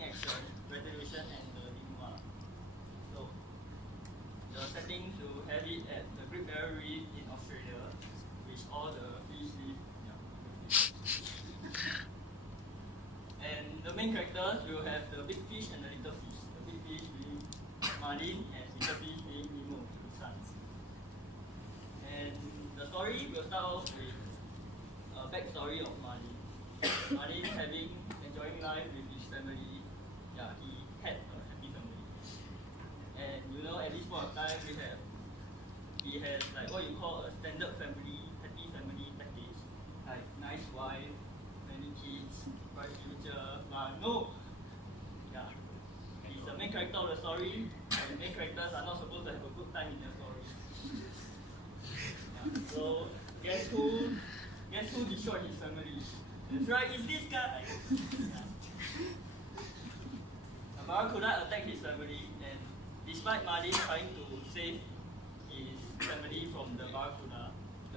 drawing action, resolution, and the Nemo. So the settings will have it at the Great Barrier Reef in Australia, which all the fish live. And the main characters will have the big fish and the little fish. The big fish being Marlin and little fish being Nemo, his sons. And the story will start off with a backstory of Marlin. Marlin enjoying life with his family. Yeah, he had a happy family. And you know, at this point of time, he has like what you call a standard family, happy family package, like nice wife, many kids, bright future. But no, yeah, he's the main character of the story, and main characters are not supposed to have a good time in their story. Yeah, so guess who destroyed his family? That's right, it's this guy. Yeah. A barracuda attacked his family, and despite Marlin trying to save his family from the barracuda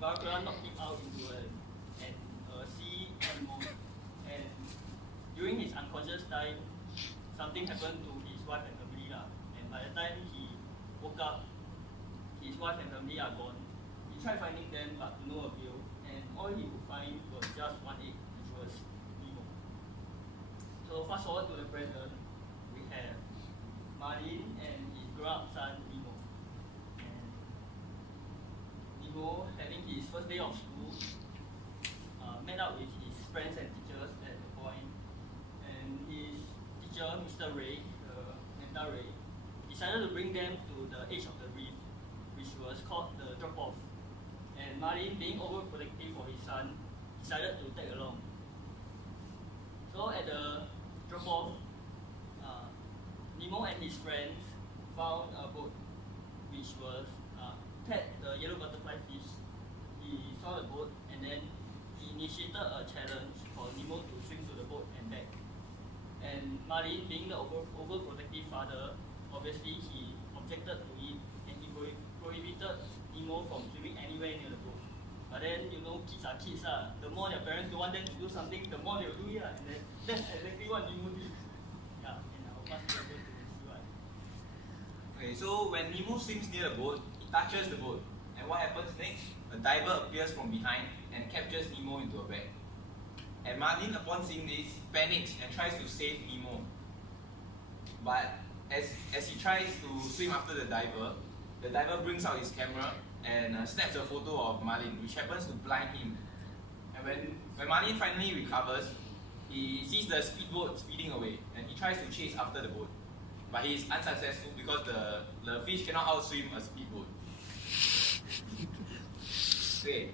knocked him out into a sea animal. And during his unconscious time, something happened to his wife and family. And by the time he woke up, his wife and family are gone. He tried finding them, but to no avail. And all he could find was just one egg, which was Nemo. So fast forward to the present, we have Marlin and his grown-up son Nemo. And Nemo, having his first day of school, met up with his friends and teachers at the point. And his teacher, Mr. Ray, Mentor Ray, decided to bring them to the edge of the reef, which was called the drop-off. And Marlin, being overprotective for his son, decided to tag along. So at the drop-off, Nemo and his friends found a boat, which was Teck, the yellow butterfly fish. He saw the boat, and then he initiated a challenge for Nemo to swim to the boat and back. And Marlin, being the overprotective father, obviously he objected to it, and he prohibited Nemo from swimming anywhere near the boat. But then, you know, kids are kids. The more their parents don't want them to do something, the more they'll do it. And then that's exactly what Nemo did. Yeah, and I'll pass it over to see what. Okay, so when Nemo swims near the boat, he touches the boat. And what happens next? A diver appears from behind and captures Nemo into a bag. And Marlin, upon seeing this, panics and tries to save Nemo. But as he tries to swim after the diver brings out his camera and snaps a photo of Marlin, which happens to blind him. And when Marlin finally recovers, he sees the speedboat speeding away, and he tries to chase after the boat. But he is unsuccessful because the fish cannot outswim a speedboat. Okay,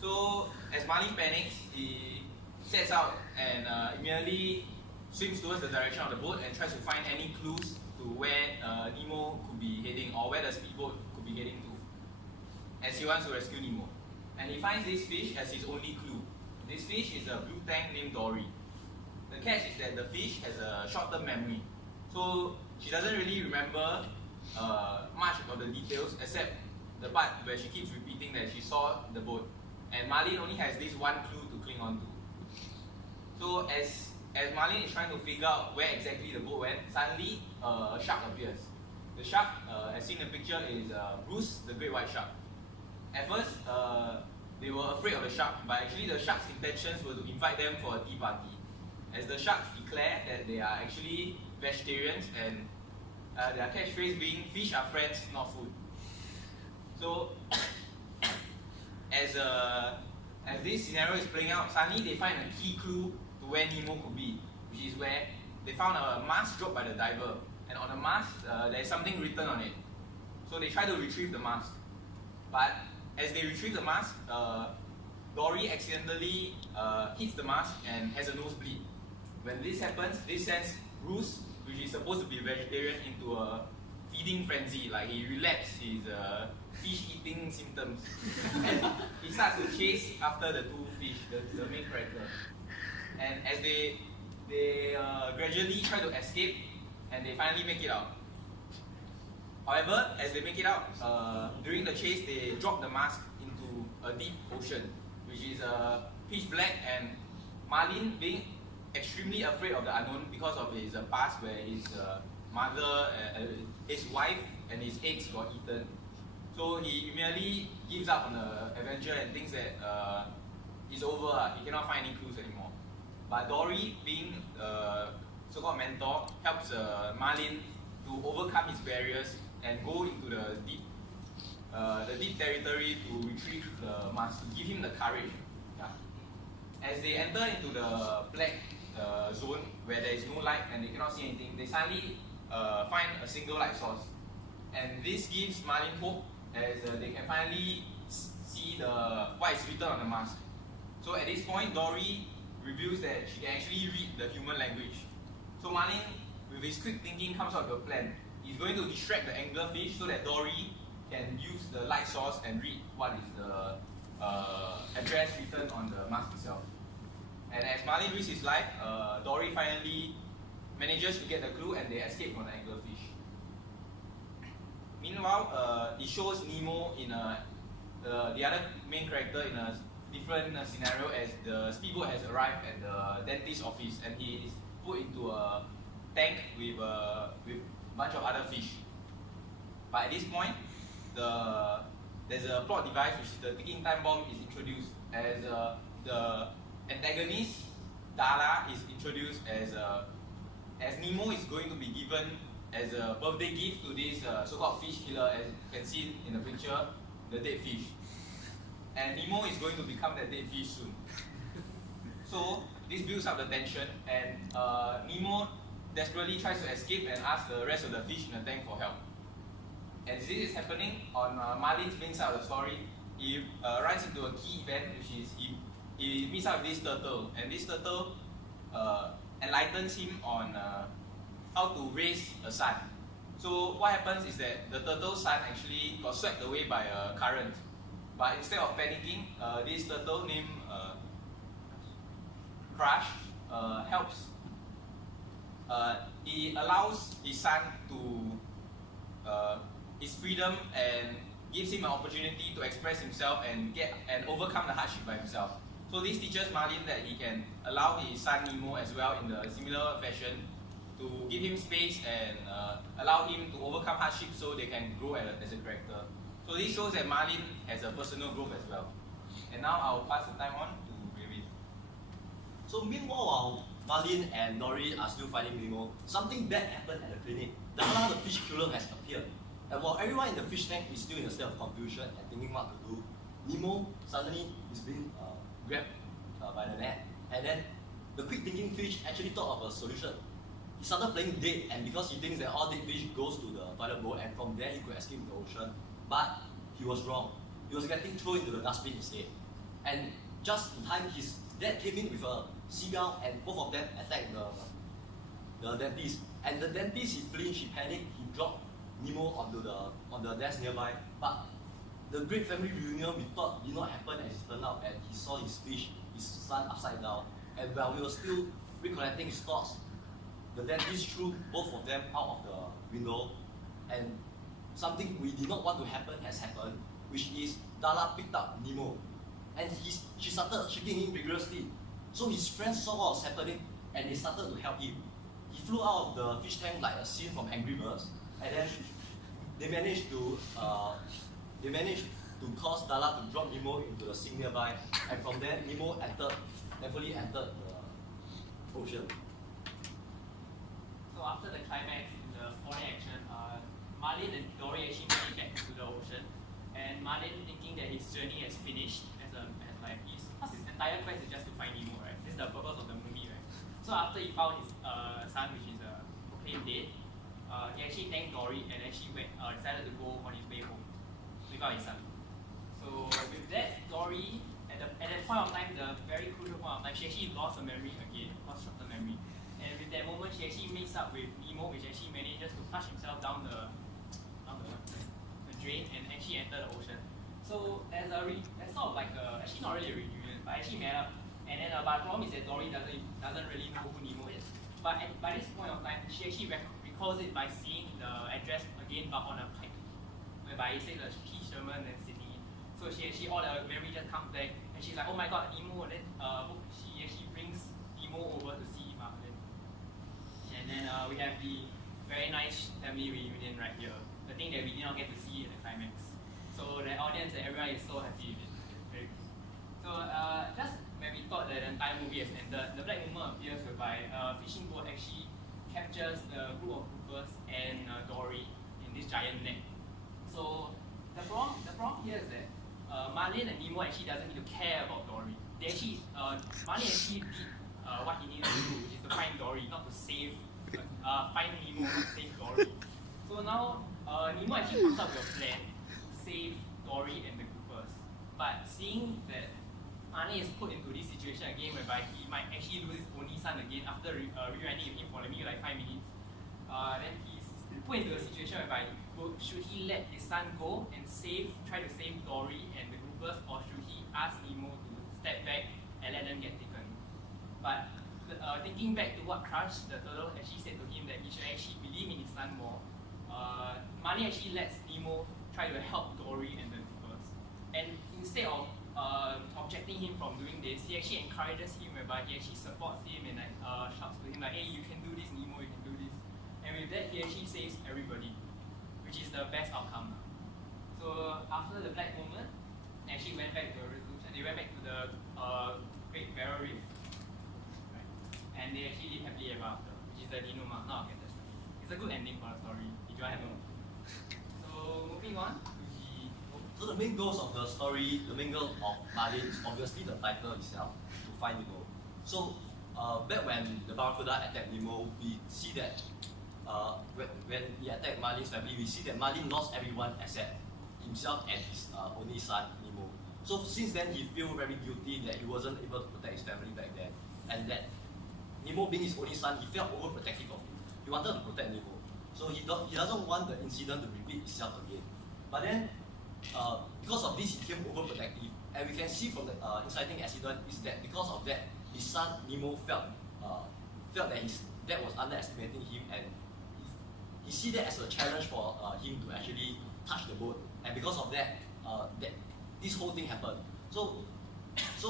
so as Marlin panics, he sets out and immediately swims towards the direction of the boat and tries to find any clues to where Nemo could be heading, or where the speedboat could be heading to, as he wants to rescue Nemo. And he finds this fish as his only clue. This fish is a blue tank named Dory. The catch is that the fish has a short-term memory, so she doesn't really remember much of the details except the part where she keeps repeating that she saw the boat. And Marlin only has this one clue to cling on to. So as Marlin is trying to figure out where exactly the boat went, suddenly a shark appears. The shark, as seen in the picture, is Bruce, the great white shark. At first, they were afraid of the shark, but actually the shark's intentions were to invite them for a tea party, as the sharks declare that they are actually vegetarians, and their catchphrase being "fish are friends, not food." So, as this scenario is playing out, suddenly they find a key clue to where Nemo could be, which is where they found a mask dropped by the diver, and on the mask there is something written on it. So they try to retrieve the mask, but as they retrieve the mask, Dory accidentally hits the mask and has a nosebleed. When this happens, this sends Bruce, which is supposed to be a vegetarian, into a feeding frenzy. Like, he relapses his fish-eating symptoms. And he starts to chase after the two fish, the main character. And as they gradually try to escape, and they finally make it out. However, as they make it out, during the chase, they drop the mask into a deep ocean, which is pitch black, and Marlin, being extremely afraid of the unknown because of his past, where his mother, his wife, and his eggs got eaten. So he merely gives up on the adventure and thinks that it's over. He cannot find any clues anymore. But Dory, being so-called mentor, helps Marlin to overcome his barriers and go into the deep territory to retrieve the mask, to give him the courage. Yeah. As they enter into the black zone where there is no light and they cannot see anything, they suddenly find a single light source. And this gives Marlin hope, as they can finally see what is written on the mask. So at this point, Dory reveals that she can actually read the human language. So Marlin, with his quick thinking, comes up with a plan. He's going to distract the anglerfish so that Dory can use the light source and read what is the address written on the mask itself. And as Marlin risks his life, Dory finally manages to get the clue and they escape from the anglerfish. Meanwhile, it shows Nemo in the other main character in a different scenario, as the speedboat has arrived at the dentist's office and he is put into a tank with a bunch of other fish. But at this point, there's a plot device, which is the ticking time bomb, is introduced, as the antagonist, Dala, is introduced as Nemo is going to be given as a birthday gift to this so-called fish killer, as you can see in the picture, the dead fish. And Nemo is going to become that dead fish soon. So this builds up the tension, and Nemo desperately tries to escape and asks the rest of the fish in the tank for help. As this is happening, on Marlin's main side of the story, he runs into a key event, which is he meets up with this turtle, and this turtle enlightens him on how to raise a son. So what happens is that the turtle's son actually got swept away by a current. But instead of panicking, this turtle named Crush helps. He allows his son to his freedom and gives him an opportunity to express himself and overcome the hardship by himself. So this teaches Marlin that he can allow his son Nemo as well in the similar fashion, to give him space and allow him to overcome hardship so they can grow as a character. So this shows that Marlin has a personal growth as well. And now I'll pass the time on to David. So meanwhile, while Marlin and Dory are still finding Nemo, something bad happened at the clinic. Dala, the fish killer, has appeared. And while everyone in the fish tank is still in a state of confusion and thinking what to do, Nemo suddenly is being grabbed by the net. And then the quick thinking fish actually thought of a solution. He started playing dead, and because he thinks that all dead fish goes to the toilet bowl and from there he could escape the ocean. But he was wrong. He was getting thrown into the dustbin instead. And just in time, his dad came in with a seagull, and both of them attacked the dentist. And the dentist, he flinched, he panicked, he dropped Nemo on the desk nearby. But the great family reunion we thought did not happen as it turned out, and he saw his fish, his son, upside down. And while we were still recollecting his thoughts, the dentist threw both of them out of the window, and something we did not want to happen has happened, which is Dala picked up Nemo, and she started shaking him vigorously. So his friends saw what was happening, and they started to help him. He flew out of the fish tank like a scene from Angry Birds, and then they managed to cause Dala to drop Nemo into the sea nearby, and from there Nemo thankfully entered the ocean. So after the climax in the foreign action, Marlin and Dory actually made it back to the ocean, and Marlin, thinking that his journey has finished because his entire quest is just to find Nemo, right? This is the purpose of the movie, right? So after he found his son, which is proclaimed dead, he actually thanked Dory and actually decided to go on his way home without his son. So with that, Dory, at that point of time, the very crucial point of time, she actually lost her memory again, lost short-term memory. And with that moment, she actually meets up with Nemo, which actually manages to flush himself down the drain and actually enter the ocean. So there's sort of like actually not really a reunion, but actually met up. And then but the problem is that Dory doesn't really know who Nemo is. But by this point of time, she actually recalls it by seeing the address again, but on a pipe, whereby it says P. Sherman and Sydney. So she actually, all the memory just comes back, and she's like, oh my god, Nemo. And then she actually brings Nemo over to see the very nice family reunion right here. The thing that we did not get to see in the climax. So the audience and everyone is so happy with it. Very good. So just when we thought that the entire movie has ended, the black woman appears whereby a fishing boat actually captures the group of groupers and Dory in this giant net. So the problem here is that Marlin and Nemo actually doesn't need to care about Dory. They actually, Marlin actually did what he needed to do, which is to find Dory, not to save, find Nemo, not save Dory. So now Nemo actually comes up with a plan to save Dory and the groupers. But seeing that Marlin is put into this situation again whereby he might actually lose his only son again after rewriting with him for maybe like 5 minutes, then he's put into a situation whereby should he let his son go and try to save Dory and the groupers, or should he ask Nemo to step back and let them get taken? But thinking back to what Crush, the turtle, actually said to him that he should actually believe in his son more, Marlin actually lets Nemo try to help Dory and the groupers. And instead of objecting him from doing this, he actually encourages him whereby he actually supports him and like shouts to him like, hey, you can do this, Nemo, you can do this. And with that, he actually saves everybody, which is the best outcome. So after the black woman, they actually went back to a resolution. They went back to the Great Barrier Reef, right? And they actually live happily ever after, which is the denouement, not a catastrophe. It's a good ending for the story, if you want to know. So moving on to the... So the main goals of the story, the main goal of Marlin is obviously the title itself, to find Nemo. So back when the Barracuda attacked Nemo, we see that when he attacked Marlin's family, we see that Marlin lost everyone except himself and his only son, Nemo. So since then, he feels very guilty that he wasn't able to protect his family back then, and that Nemo being his only son, he felt overprotective of him. He wanted to protect Nemo. So he doesn't want the incident to repeat itself again. But then, because of this, he became overprotective. And we can see from the inciting accident is that because of that, his son Nemo felt that his dad was underestimating him, and he see that as a challenge for him to actually touch the boat. And because of that, this whole thing happened. So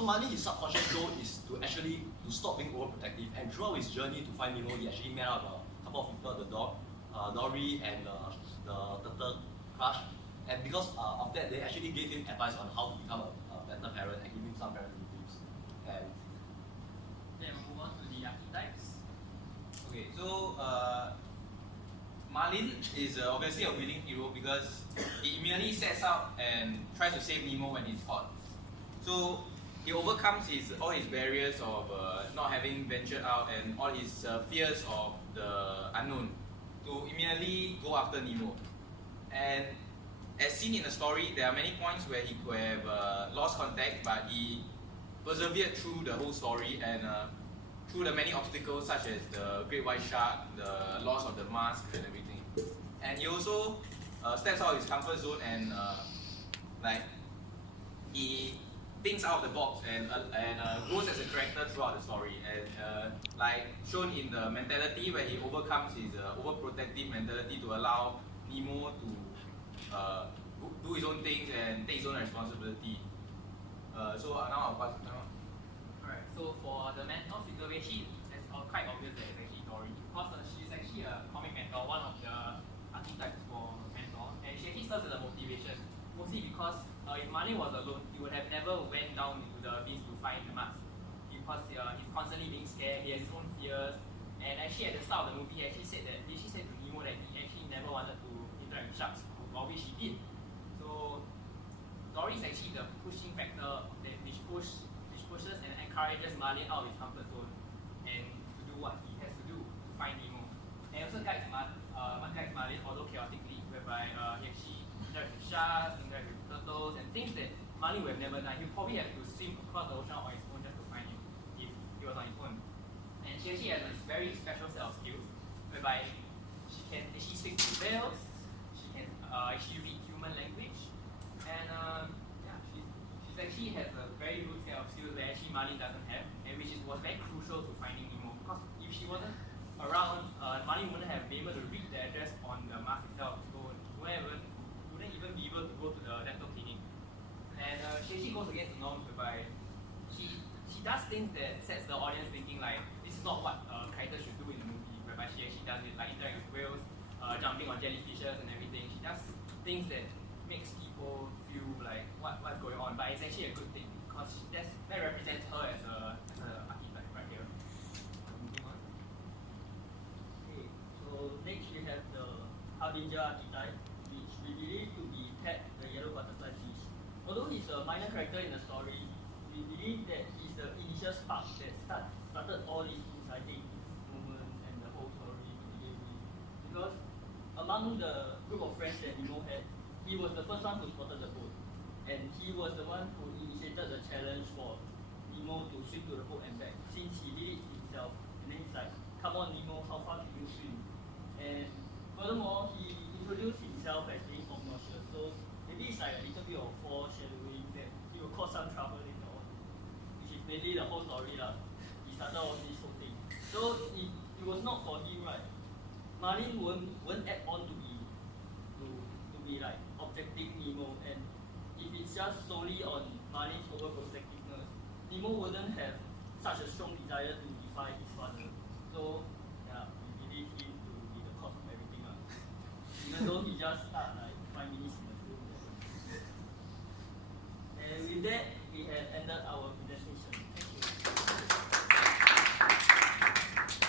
Marlin, his subconscious goal is to stop being overprotective. And throughout his journey to find Nemo, he actually met up a couple of people, the dog, Dory, and the turtle, Crush. And because of that, they actually gave him advice on how to become a better parent and give him some parenting tips. And then we'll move on to the archetypes. Okay, so Marlin is obviously a willing hero because he immediately sets out and tries to save Nemo when he's caught. So he overcomes all his barriers of not having ventured out and all his fears of the unknown to immediately go after Nemo. And as seen in the story, there are many points where he could have lost contact, but he persevered through the whole story and through the many obstacles such as the great white shark, the loss of the mask and everything. And he also steps out of his comfort zone and he thinks out of the box and grows as a character throughout the story. And like shown in the mentality where he overcomes his overprotective mentality to allow Nemo to do his own things and take his own responsibility. So now I'll pass it down. Alright, so for the mentor figure, it's quite obvious that it's actually Dory, because she's actually a comic mentor, one of the archetypes for mentor, and she actually serves as a motivation, mostly because if Marlin was alone, he would have never went down into the abyss to find the mask, because he's constantly being scared, he has his own fears, and actually at the start of the movie, he actually said to Nemo that he actually never wanted to interact with sharks, or which he did. So Dory is actually the pushing factor which pushes and encourages Marlin out of his comfort zone and to do what he has to do to find Nemo. And also guides Marlin, although chaotically, whereby he actually interacts with sharks, interacts with turtles, and things that Marlin would have never done. He would probably have to swim across the ocean on his own just to find him if he was on his own. And she actually has a very special set of skills, whereby she can actually speak to whales, she can actually read human language, and she actually has a very good set of skills that actually Marlin doesn't have, and which was very crucial to finding Nemo. Because if she wasn't around, Marlin wouldn't have been able to read the address on the mask itself, so wouldn't even be able to go to the dental clinic. And she actually goes against the norms, whereby she does things that sets the audience thinking like this is not what a character should do in the movie, whereby whereby she actually does it, like interacting with whales, jumping on jellyfishes and everything. She does things that makes people feel like what's going on, but it's actually a good thing because that represents her as a archetype right here. Moving on. Okay, so next we have the Harbinger archetype, which we believe to be Teck, the yellow butterfly fish. Although he's a minor character in the story, we believe that he's the initial spark that started all these inciting moments and the whole story to begin with. Because among the group of friends that Nemo had, he was the first one who spotted the boat. And he was the one who initiated the challenge for Nemo to swim to the boat and back, since he did it himself. And then he's like, come on Nemo, how far can you swim? And furthermore, he introduced himself as being obnoxious. So maybe it's like a little bit of foreshadowing that he will cause some trouble later on, which is mainly the whole story lah. He started off this whole thing. So if it was not for him, right, Marlin won't add on to be like objecting Nemo, and if it's just solely on Marlin's overprotectiveness, Nemo wouldn't have such a strong desire to